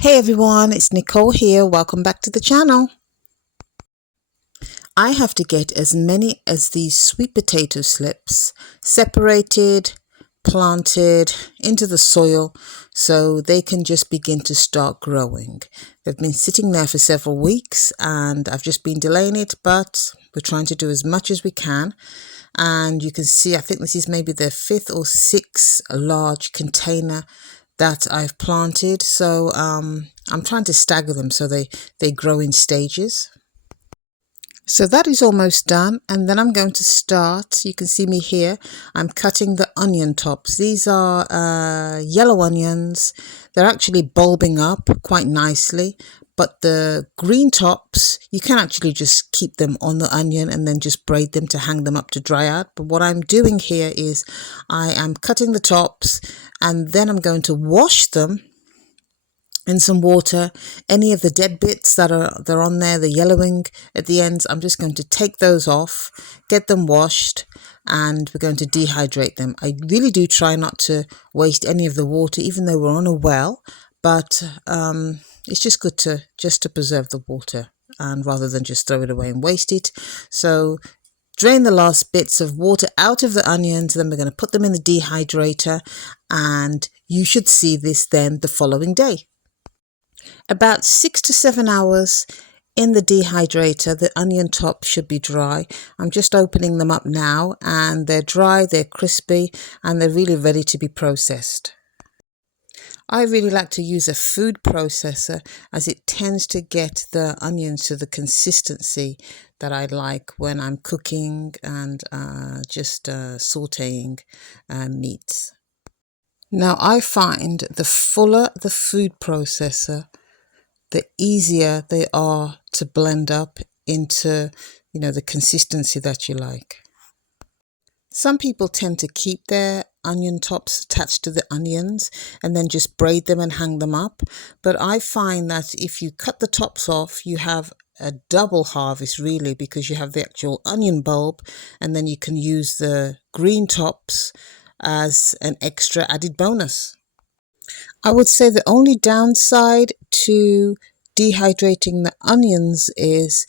Hey everyone, it's Nicole here. Welcome back to the channel. I have to get as many as these sweet potato slips separated, planted into the soil so they can just begin to start growing. They've been sitting there for several weeks and I've just been delaying it, but we're trying to do as much as we can. And you can see, I think this is maybe the fifth or sixth large container that I've planted. So I'm trying to stagger them so they grow in stages. So that is almost done, and then I'm going to start. You can see me here. I'm cutting the onion tops. These are yellow onions. They're actually bulbing up quite nicely, but the green tops, you can actually just keep them on the onion and then just braid them to hang them up to dry out. But what I'm doing here is I am cutting the tops and then I'm going to wash them in some water. Any of the dead bits they're on there, the yellowing at the ends, I'm just going to take those off, get them washed, and we're going to dehydrate them. I really do try not to waste any of the water, even though we're on a well, but it's just good to preserve the water, and rather than just throw it away and waste it. So drain the last bits of water out of the onions, then we're going to put them in the dehydrator, and you should see this then the following day. About 6 to 7 hours in the dehydrator, the onion tops should be dry. I'm just opening them up now and they're dry, they're crispy, and they're really ready to be processed. I really like to use a food processor as it tends to get the onions to the consistency that I like when I'm cooking and just sauteing meats. Now I find the fuller the food processor, the easier they are to blend up into, the consistency that you like. Some people tend to keep their onion tops attached to the onions and then just braid them and hang them up. But I find that if you cut the tops off, you have a double harvest really, because you have the actual onion bulb and then you can use the green tops as an extra added bonus. I would say the only downside to dehydrating the onions is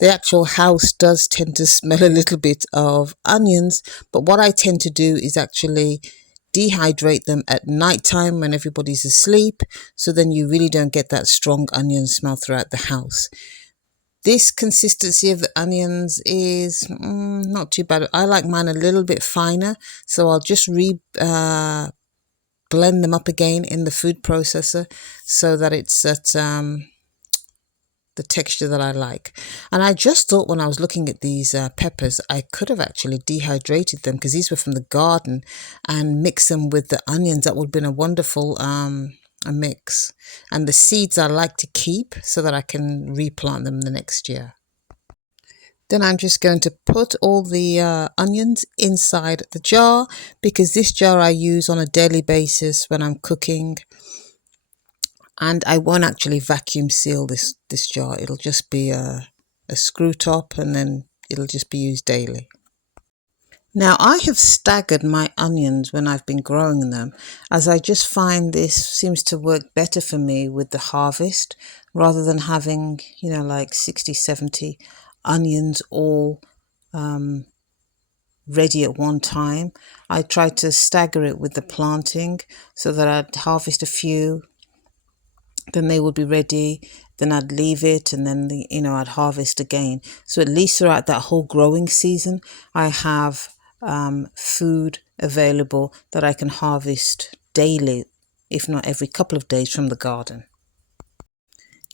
the actual house does tend to smell a little bit of onions, but what I tend to do is actually dehydrate them at night time when everybody's asleep, so then you really don't get that strong onion smell throughout the house. This consistency of the onions is not too bad. I like mine a little bit finer, so I'll just blend them up again in the food processor so that it's at the texture that I like. And I just thought when I was looking at these peppers, I could have actually dehydrated them because these were from the garden and mixed them with the onions. That would have been a wonderful a mix. And the seeds I like to keep so that I can replant them the next year. Then I'm just going to put all the onions inside the jar, because this jar I use on a daily basis when I'm cooking. And I won't actually vacuum seal this jar. It'll just be a screw top and then it'll just be used daily. Now I have staggered my onions when I've been growing them, as I just find this seems to work better for me with the harvest, rather than having, like 60, 70 onions all ready at one time. I try to stagger it with the planting so that I'd harvest a few, then they would be ready, then I'd leave it, and then I'd harvest again. So at least throughout that whole growing season I have food available that I can harvest daily, if not every couple of days, from the garden.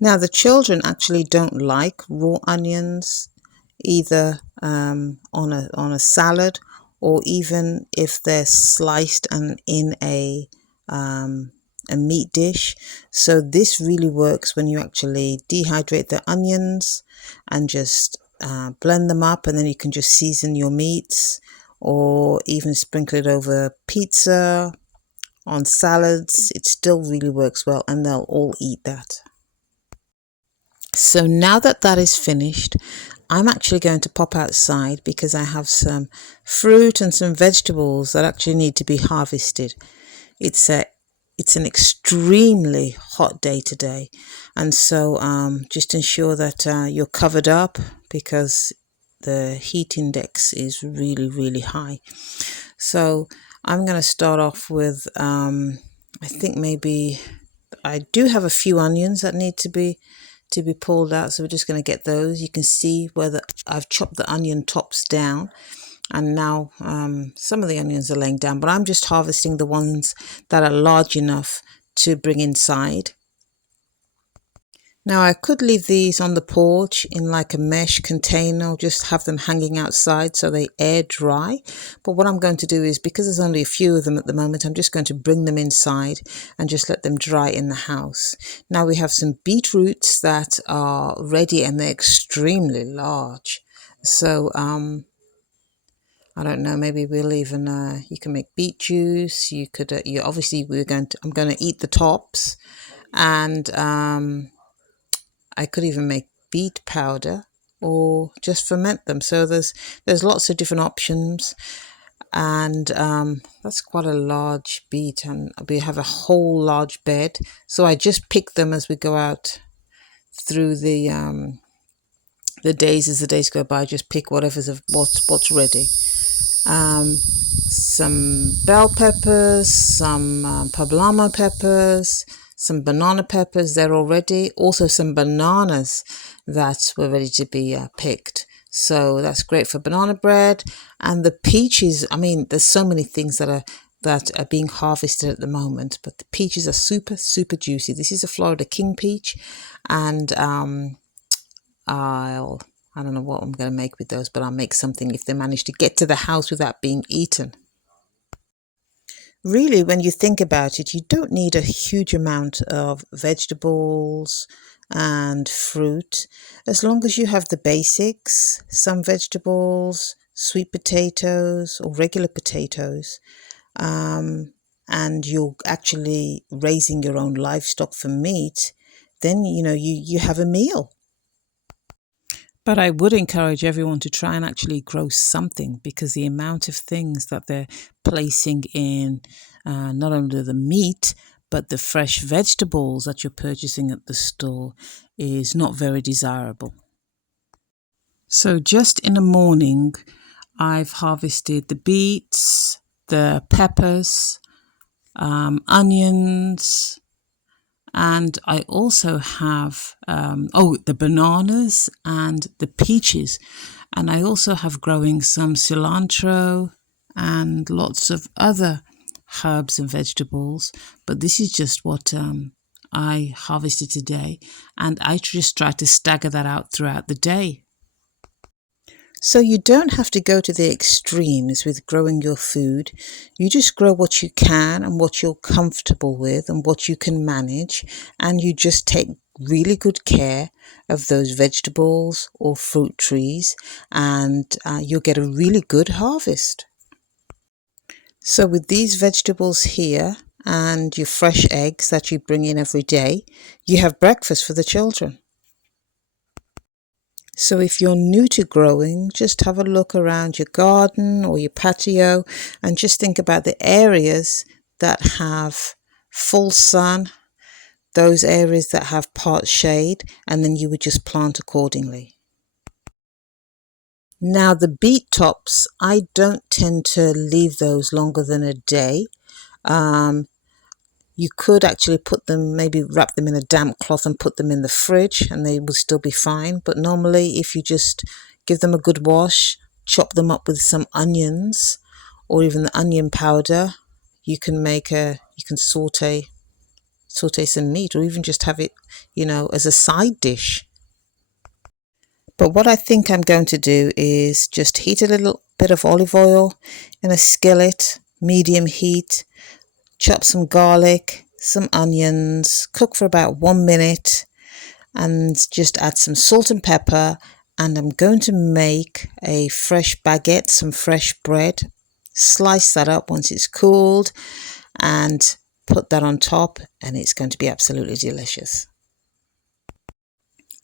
Now the children actually don't like raw onions, either on a salad, or even if they're sliced and in a meat dish. So this really works when you actually dehydrate the onions and just blend them up, and then you can just season your meats or even sprinkle it over pizza, on salads. It still really works well and they'll all eat that. So now that that is finished, I'm actually going to pop outside because I have some fruit and some vegetables that actually need to be harvested. It's it's an extremely hot day today, and so just ensure that you're covered up because the heat index is really high. So I'm going to start off with I think maybe I do have a few onions that need to be pulled out, so we're just going to get those. You can see where I've chopped the onion tops down, and now some of the onions are laying down, but I'm just harvesting the ones that are large enough to bring inside. Now I could leave these on the porch in like a mesh container, or just have them hanging outside so they air dry. But what I'm going to do is, because there's only a few of them at the moment, I'm just going to bring them inside and just let them dry in the house. Now we have some beetroots that are ready, and they're extremely large. So I don't know, maybe we'll even you can make beet juice. You could you obviously I'm going to eat the tops, and I could even make beet powder or just ferment them. So there's lots of different options, and that's quite a large beet, and we have a whole large bed. So I just pick them as we go out through the days. As the days go by, just pick what's ready. Some bell peppers, some poblano peppers, some banana peppers, they're all ready. Also some bananas that were ready to be picked. So that's great for banana bread. And the peaches, I mean, there's so many things that are being harvested at the moment, but the peaches are super juicy. This is a Florida King peach, and I don't know what I'm going to make with those, but I'll make something if they manage to get to the house without being eaten. Really, when you think about it, you don't need a huge amount of vegetables and fruit. As long as you have the basics, some vegetables, sweet potatoes or regular potatoes, and you're actually raising your own livestock for meat, then you have a meal. But I would encourage everyone to try and actually grow something, because the amount of things that they're placing in not only the meat, but the fresh vegetables that you're purchasing at the store is not very desirable. So just in the morning, I've harvested the beets, the peppers, onions, and I also have the bananas and the peaches, and I also have growing some cilantro and lots of other herbs and vegetables. But this is just what I harvested today, and I just try to stagger that out throughout the day. So you don't have to go to the extremes with growing your food. You just grow what you can and what you're comfortable with and what you can manage, and you just take really good care of those vegetables or fruit trees, and you'll get a really good harvest. So with these vegetables here and your fresh eggs that you bring in every day, you have breakfast for the children. So if you're new to growing, just have a look around your garden or your patio and just think about the areas that have full sun, those areas that have part shade, and then you would just plant accordingly. Now the beet tops, I don't tend to leave those longer than a day. You could actually maybe wrap them in a damp cloth and put them in the fridge, and they will still be fine. But normally, if you just give them a good wash, chop them up with some onions or even the onion powder, you can saute some meat, or even just have it, as a side dish. But what I think I'm going to do is just heat a little bit of olive oil in a skillet, medium heat, chop some garlic, some onions, cook for about 1 minute, and just add some salt and pepper. And I'm going to make a fresh baguette, some fresh bread, slice that up once it's cooled, and put that on top, and it's going to be absolutely delicious.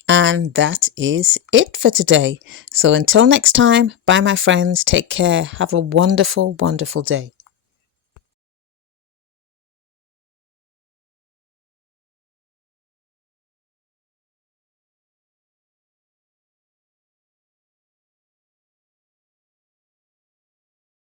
And that is it for today. So until next time, bye my friends, take care, have a wonderful day.